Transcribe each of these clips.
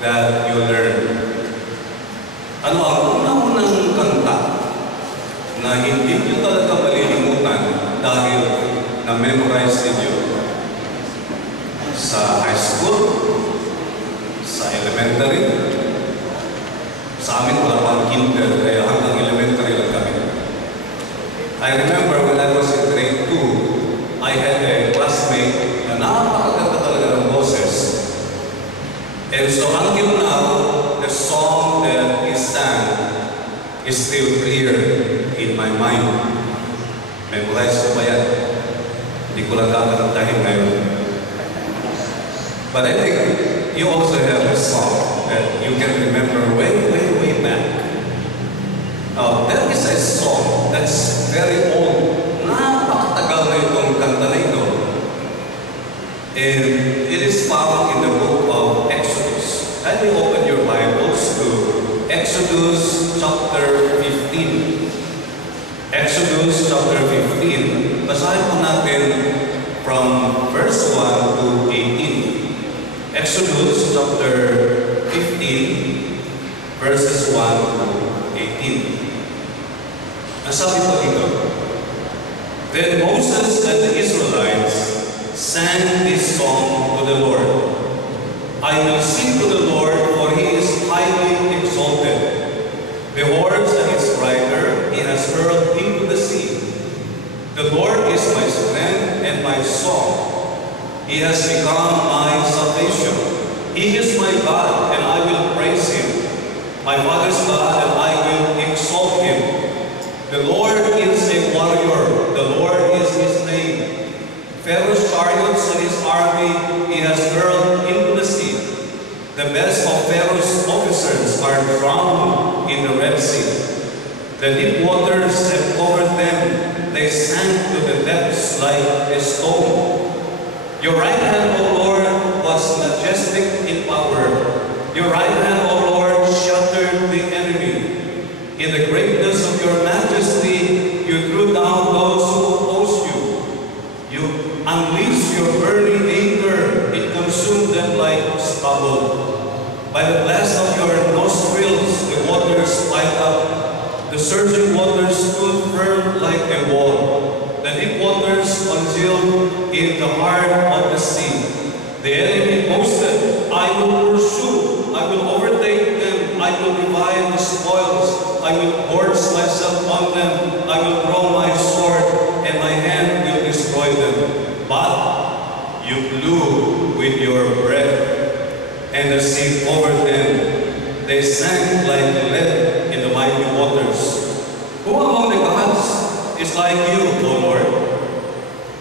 that you learn? Ano ang unang-unang kanta na hindi nyo talaga malilimutan dahil na-memorize ninyo sa high school, sa elementary? Sa amin wala pang kinder, kaya hanggang elementary lang kami. I remember when I was in grade 2, I had a classmate na napakaganda talaga ng boses. And so until now, the song that he sang is still clear in my mind. Memorize ko pa yan. Hindi ko lang kakakantahin ngayon. But I think you also have a song that you can remember way back. There is a song that's very old. Napakatagal na itong kanta na ito. And it is found in the book of Exodus. Kindly open your Bibles to Exodus chapter 15. Exodus chapter 15. Basahin po natin from verse 1 to 18. Exodus chapter 15, verses 1 to 18. Ang sabi po dito, Then Moses and the Israelites sang this song to the Lord. I will sing to the Lord, for he is highly exalted. The horse and its rider he has hurled into the sea. The Lord is my strength and my song. He has become my salvation. He is my God, and I will praise him. My father's God, and I will exalt him. The Lord is a warrior. The Lord is his name. Pharaoh's chariots and his army he has hurled into the sea. The best of Pharaoh's officers are drowned in the Red Sea. The deep waters have covered them. They sank to the depths like a stone. Your right hand, O Lord, was majestic in power. Your right hand, O Lord, shattered the enemy. In the greatness of your majesty, you threw down those who oppose you. You unleashed your burning anger. It consumed them like stubble. By the blast of your nostrils, the waters spiked up. The surging waters stood firm like a wall. The deep waters concealed in the heart of the sea. The enemy boasted, I will pursue, I will overtake them, I will divide the spoils, I will gorge myself on them, I will draw my sword, and my hand will destroy them. But you blew with your breath, and the sea covered them. They sank like lead in the mighty waters. Who among the gods is like you, O Lord?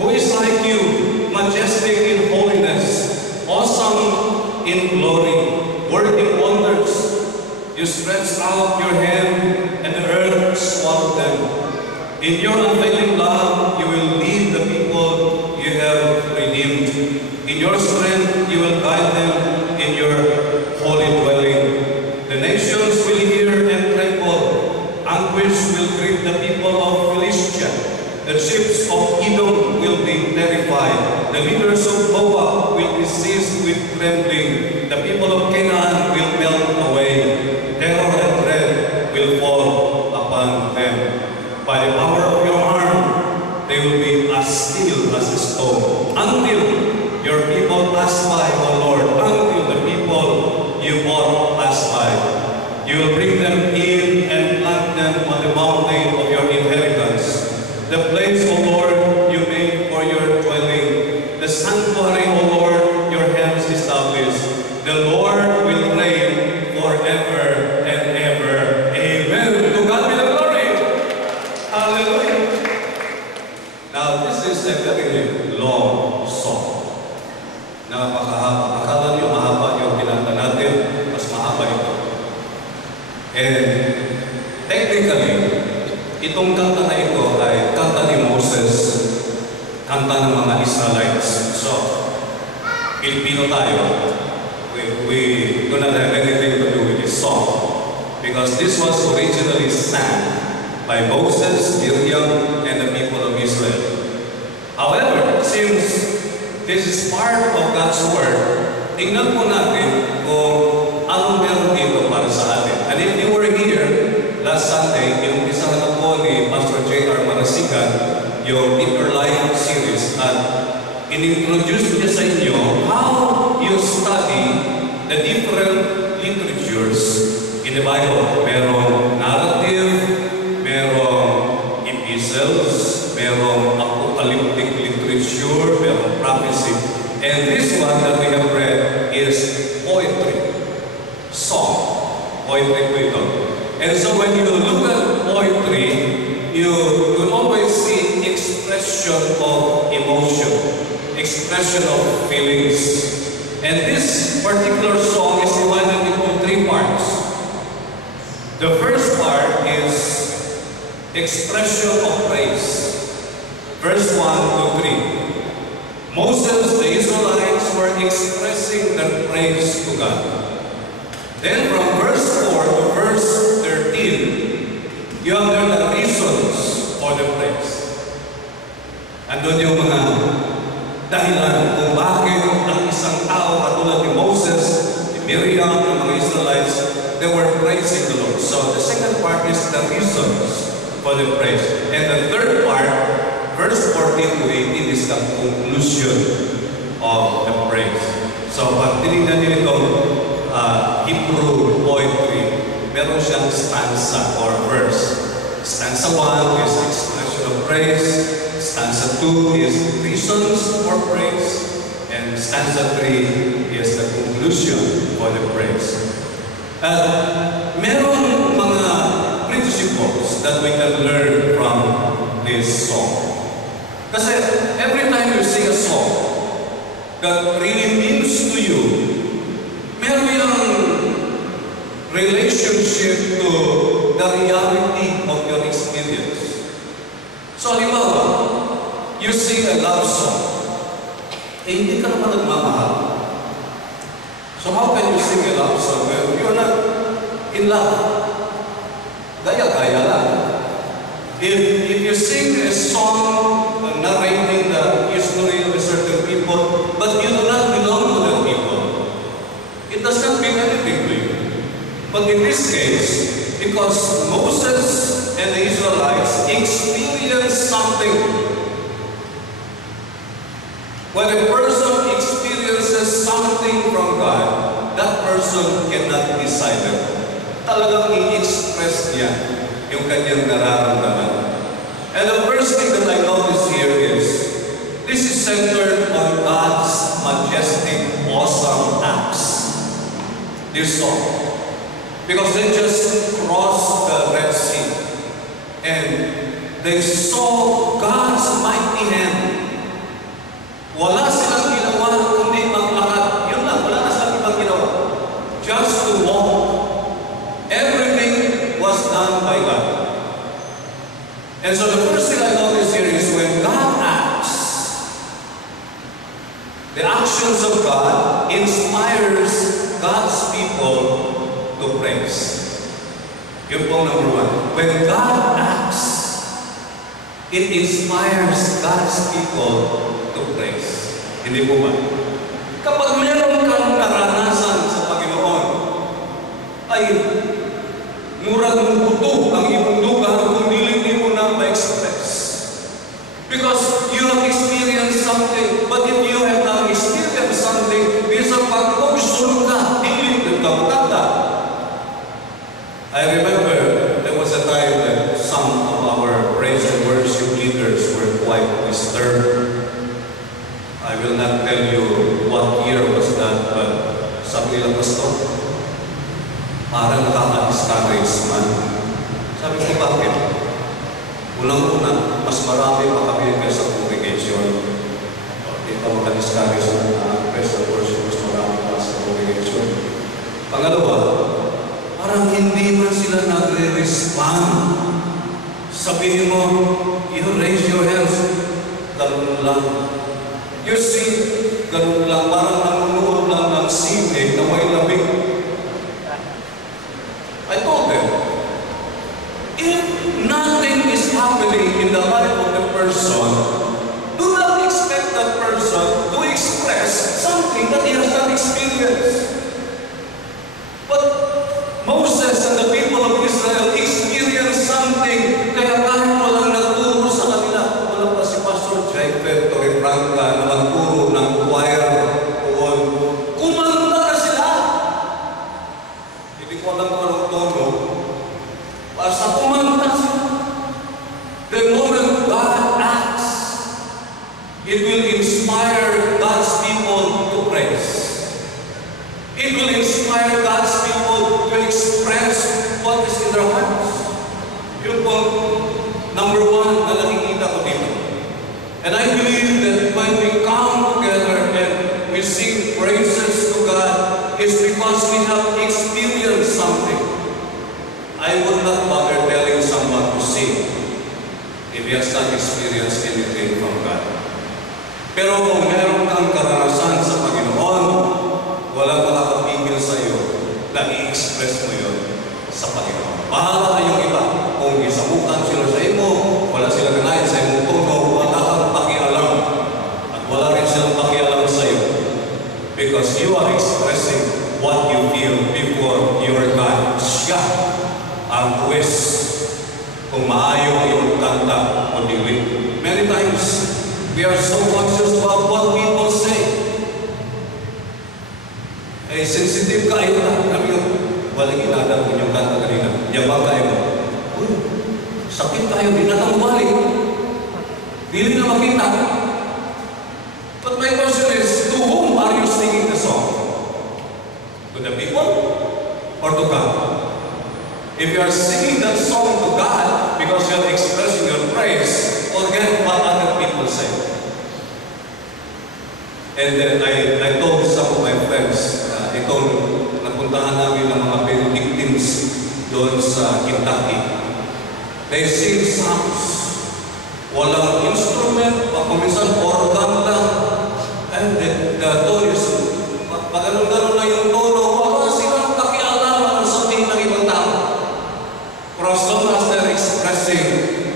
Who is like you, majestic in holiness, awesome in glory, working wonders? You stretched out your hand, and the earth swallowed them. In your unfailing love, you will lead the people you have redeemed. In your strength, you will guide them in your holy dwelling. The nations will hear and tremble. Anguish will greet the people of Philistia. The ships of Edom will be terrified. The leaders of Moab will be seized with trembling. The people of Canaan will melt away. Terror and dread will fall upon them. By the power of your arm, they will be as still as a stone. Until your people pass by, O Lord, until the people you bought pass by. You will bring them in and plant them on the mountain of your inheritance. The place, O Lord, you made for your dwelling. The sanctuary, O Lord, your hands established. The Lord will reign forever and ever. Amen. To God be the glory. Hallelujah. Now, this is a very long song. Napakahaba. Akala niyo mahaba yung kinanta natin. Mas mahaba ito. And technically, itong kanta na ito ay kanta ni Moses, kanta ng mga Israelites. So, Pilipino tayo. We do not have anything to do with this song because this was originally sang by Moses, Miriam, and the people of Israel. However, since this is part of God's Word, tingnan po natin kung anong meron dito para sa atin. And if you were here last Sunday, yung isa na po ni Pastor J.R. Marasigan, yung In Your Life series, at in-introduce niya sa inyo how you study the different literatures in the Bible. Merong narrative, merong epistles, merong apocalyptic literature, merong prophecy. And this one that we have read is poetry, song, poetry po ito. And so when you look at poetry, you will always see expression of emotion, expression of feelings. And this particular song is divided into 3 parts. The first part is expression of praise. Verse 1 to 3. Moses, the Israelites were expressing their praise to God. Then from verse 4 to verse 13, you have the reasons for the praise. Andun yung mga dahilan kung bakit ang isang tao katulad ni Moses, ni Miriam, ng mga Israelites, they were praising the Lord. So the second part is the reasons for the praise. And the third part, verse 14 to 18, is the conclusion of the praise. So pag tinignan niyo itong Hebrew poetry, meron siyang stanza or verse. Stanza 1 is expression of praise. Stanza 2 is reasons for praise. And stanza 3 is the conclusion for the praise. At meron mga principles that we can learn from this song. Kasi every time you sing a song that really means to you, meron yung relationship to the reality of your experience. So, halimbawa, you sing a love song, eh hindi ka naman nagmamahal. So, how can you sing a love song when you're not in love? Gaya-gaya lang. If you sing a song narrating the history of a certain people, but you do not belong to that people, it does not mean anything to you. But in this case, because Moses and the Israelites experienced something, when a person experiences something from God, that person cannot be silent. Talagang i-express niya yung kanyang nararamdaman. And the first thing that I notice here is, this is centered on God's majestic, awesome acts. This song. Because they just crossed the Red Sea. And they saw God's mighty hand. Wala silang ginawa kundi maglakad. Yun lang, wala na silang ibang ginawa. Just to walk. Everything was done by God. And so the first thing I notice here is when God acts, the actions of God inspires God's people to praise. Yun po number 1. When God acts, it inspires God's people to praise. Hindi po ba? Kapag meron kang naranasan sa Panginoon, ay murang buto ang iyong lugar kung hindi mo na ma-express. Because you have experienced something, but if you have not experienced something, bisa pag-pusul ka, hindi ka tanda. I remember there was a time that some of our praise and worship leaders were quite disturbed. I will not tell you what year was that, but sabi nila, Pastor, parang nakaka-discourage man. Sabi ko, bakit? Unang-una, mas marami pa kami kaysa congregation. Hindi pa maka-discourage na praise and worship, mas marami pa sa congregation. Pangalawa, parang hindi man sila nagre-respond. Sabihin mo, you raise your hands, ganun lang. You see, ganun lang, parang nanunood lang ng sine na may lamig. I told them, if nothing is happening in the life of the person, do not expect that person to express something that he has not experienced. prangka na magturo ng choir doon. Kumanta na sila! Hindi ko alam kung anong tono. Basta kumanta sila. The moment God acts, it will inspire God's people to praise. It will inspire God's people to express what is in their hearts. Yun po, number one na nakikita ko dito. And I believe that when we come together and we sing praises to God, it's because we have experienced something. I would not bother telling someone to sing if he has not experienced anything from God. Pero kung meron kang karanasan sa Panginoon, walang makakapigil sa iyo na i-express mo yun sa Panginoon. Bahala kayong iba. Kung isabukan sila sa imo, wala sila ganahin sa imong tono, wala kang pakialam. At wala rin silang pakialam sa iyo. Because you are expressing what you feel before your God. Siya ang buwis kung maayo ang iyong kanta o diwit. Many times, we are so conscious about what people say. Eh, sensitive ka ayo na. Alam yun, walang inadal ko yung kanta kanina. Yabang kayo mo. Uy, sakit tayo, di na kang balik. Dili na makita. But my question is, to whom are you singing the song? To the people or to God? If you are singing that song to God because you are expressing your praise, forget what other people say. And then I told some of my friends, itong napuntahan namin ng mga victims doon sa Kentucky. They sing songs. Walang instrument, pakuminsan organ lang. And the tone is, pag ganun-ganun na yung tono, wala silang pakialam ang sabihin ng ibang tao. For as long as they're expressing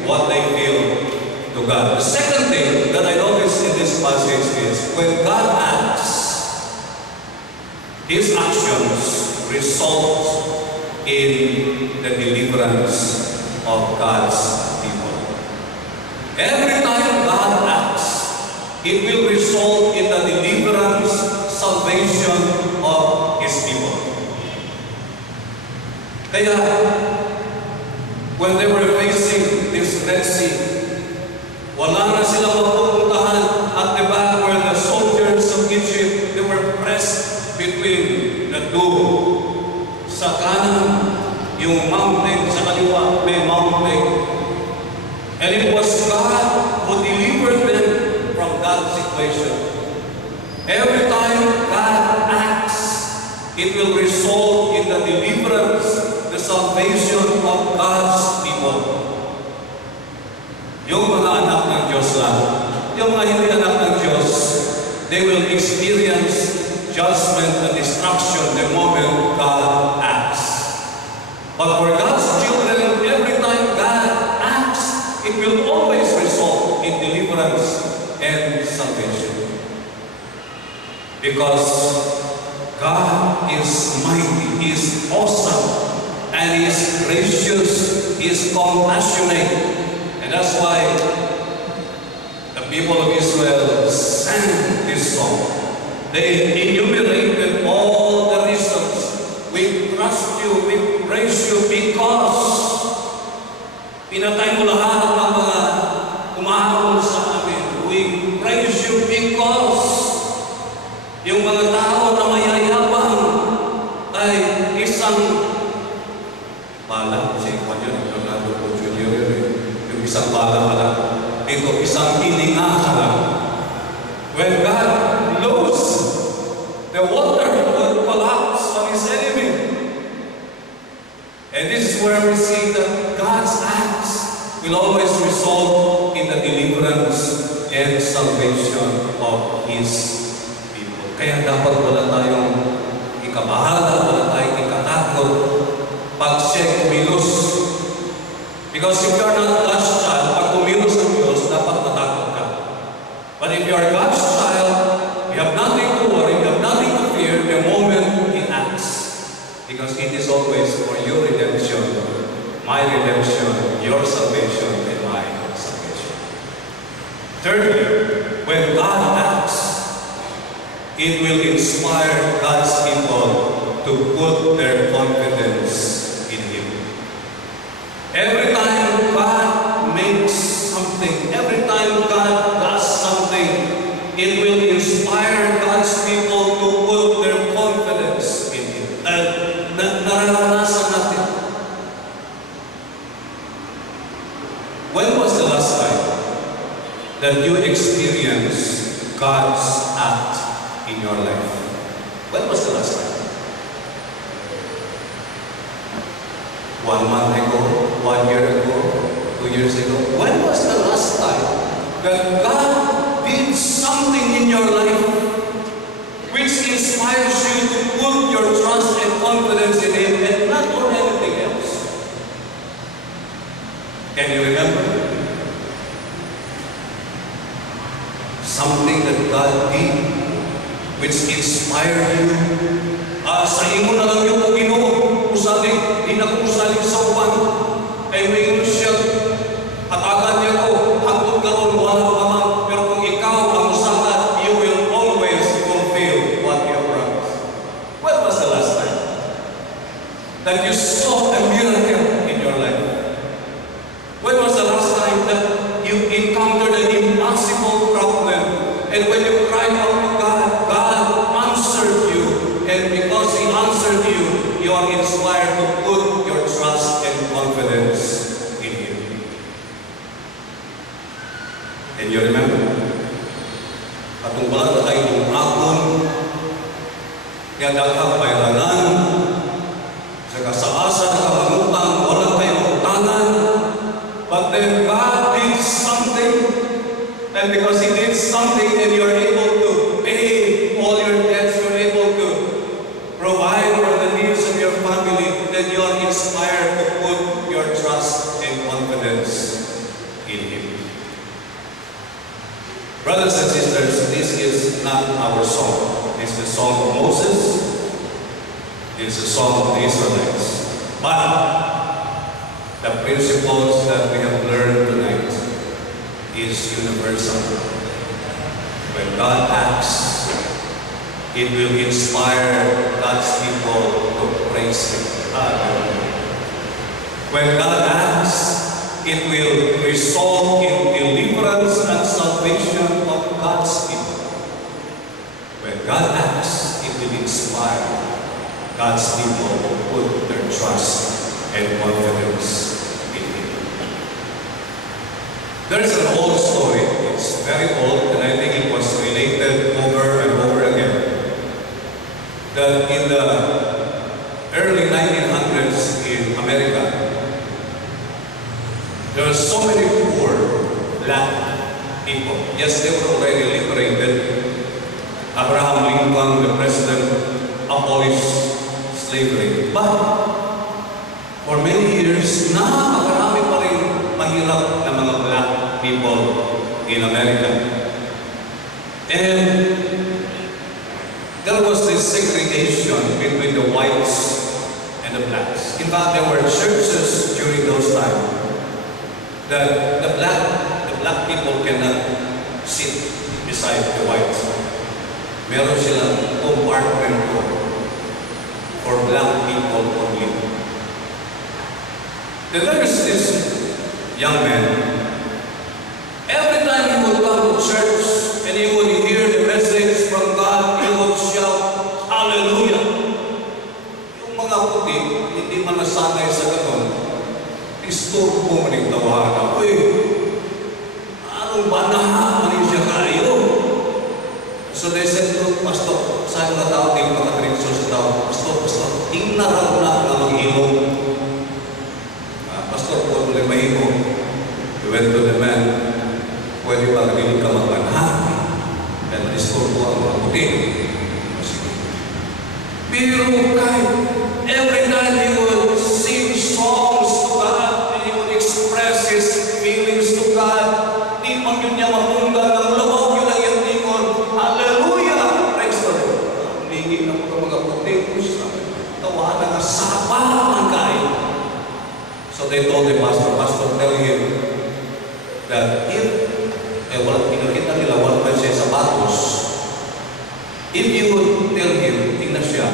what they feel to God. The second thing that I noticed in this passage is, when God acts, His actions result in the deliverance of God's people. Every time God acts, it will result in the deliverance, salvation of His people. Kaya, when they were facing this Red Sea, wala na sila mapupuntahan at diba where the soldiers of Egypt, they were pressed between the two. Sa kanan, yung mountain, sa kaliwa, may mountain. And it was God who delivered them from that situation. Every time God acts, it will result in the deliverance, the salvation of God's people. Yung mga anak ng Diyos lang, yung mga hindi anak ng Diyos, they will experience judgment and destruction the moment God acts. But for God's children, every time God acts, it will always result in deliverance and salvation. Because God is mighty, He is awesome, and He is gracious, He is compassionate. And that's why the people of Israel sang this song. They enumerated all the reasons. We trust you, we praise you because pinatay mo lahat ang mga umahabol sa amin. We praise you because yung mga tao na mayayabang ay isang bala. Kasi pa dyan, Leonardo po Jr. Yung isang bala ka lang. Ito, isang hininga ka lang. When God blows, the water will collapse on His enemy. And this is where we see that God's acts will always result in the deliverance and salvation of His people. Kaya dapat wala tayong ikabahala, wala tayong ikatakot pag siya kumilos. Because if you are not God's child, pag kumilos ang Diyos, dapat matakot ka. But if you are God's child, you have nothing to worry, you have nothing to fear the moment He acts. Because it is always for your redemption, my redemption, your salvation, and my salvation. Thirdly, when God acts, it will inspire God's people to put their confidence in Him. Every time God makes something, every time God does something, it will inspire God's people to put their confidence in Him. Naranasan natin. When was the last time that you experienced God's act in your life? When was the last time? 1 month ago, 1 year ago, 2 years ago? When was the last time that God did something in your life which inspires you to put your trust and confidence in Him and not on anything else? Can you remember? Something that God did which inspired you. Sa imo na lang yung Ginoo, usaling, di na ko usaling sa uwan. Kaya may siya, hatagan niya ko, hangtod karon wala pa man. Pero kung ikaw ang usahan, you will always fulfill what you promised. When was the last time that you saw a miracle in your life? When was the last time that you encountered an impossible problem? And when you cried out to God, God answered you. And because He answered you, you are inspired to put your trust and confidence in Him. And you remember, atong balang tayo ng akon, kaya daghang bayranan, sa kasaasa na kamangutang, wala tayong utangan, but then God did something, and because He did something, and you are able to pay all your debts, you are able to provide for the needs of your family, then you are inspired to put your trust and confidence in Him. Brothers and sisters, this is not our song. It's the song of Moses. It's the song of the Israelites. But the principles that we have learned tonight is universal. When God acts, it will inspire God's people to praise Him. When God acts, it will result in deliverance and salvation of God's people. When God acts, it will inspire God's people to put their trust and confidence in Him. There is an old story. It's very old, and I think it was related over and over again. That in the early 1900s in America, there were so many poor black people. Yes, they were already liberated. Abraham Lincoln, the president, abolished slavery. But for many years, napakarami pa rin mahirap na mga black people in America. And there was this segregation between the whites and the blacks. In fact, there were churches during those times that the black people cannot sit beside the whites. Meron silang compartment for black people only. Then there is this young man. Every time he would come to church and he would hear the message from God, he would shout, "Hallelujah!" Yung mga puti, hindi man nasanay sa ganon, isturbo mo rin tawahan. Uy, anong banahan man siya kayo? So they said to Pastor, saan ka tao, hindi makatrikso sa tao, Pastor, tingnan na nga mag-ilong. Pastor, kung ulit mahimong, we went to the man, pwede ba hindi ka magbanhan? Dan isturbo ang mga puti. Pero kahit every time he would sing songs to God and he would express his feelings to God, di man yun niya mapunggan ng loob yun ang yung tingon. Hallelujah! Praise the Lord. Hindi na po mga puti. Tawa na nga sapa ang kain. So they told the pastor, tell him that if walang pinakita nila, walang If you would tell him, tingnan siya,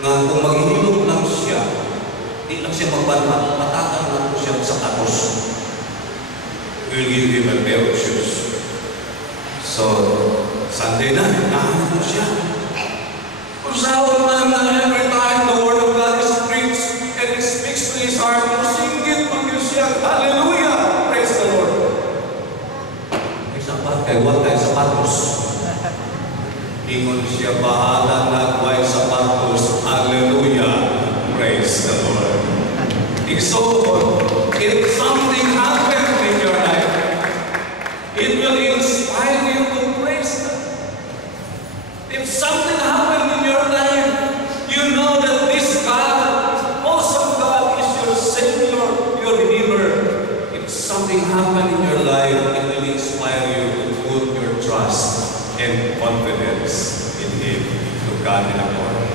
nga kung maghihilom lang siya, di lang siya magbanta, matagal na po siya sa katos. We'll give him a pair of shoes. So, Sunday na, nahanap mo siya. Usawa man na every time the Word of God is preached and it speaks to his heart, sing it, mag-yun siya, hallelujah! Praise the Lord. May sapat kay what kay sapatos. Ingon siya, bahala na kay sapatos, hallelujah! Praise the Lord. So, if something happens in your life, it will inspire you to praise God. If something happens in your life, you know that this God, awesome God, is your Savior, your Redeemer. If something happens in your life, it will inspire you to put your trust and confidence in Him, to God in our Lord.